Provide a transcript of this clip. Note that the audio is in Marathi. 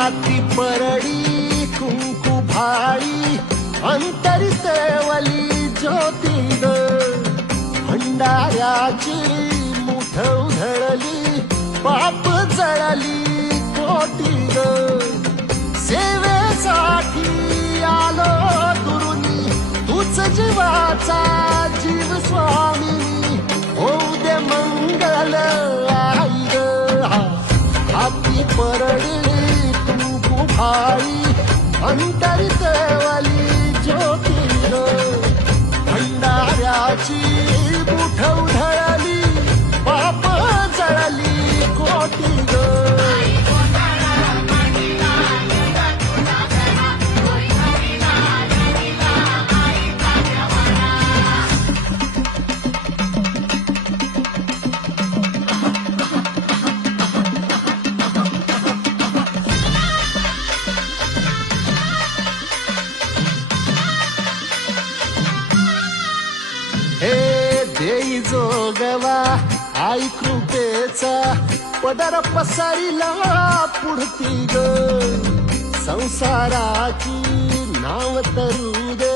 हाती परडी कुंकू भाळी अंतरी तेवली ज्योती ग भंडाऱ्याची मुठ उधळली पाप जळली कोटी ग सेवेसाठी आलो दुरुनी तूच जीवाचा जीव स्वामी होऊ दे मंगल आई ग हाती परडी कुंकू भाळी अंतरी तेवली ज्योती ग भंडाऱ्याची मुठ उधळली पाप जळली कोटी ग हे देई जोगवा आई कृपेचा पदर पसरिला पुढती ग संसाराची नाव तरू दे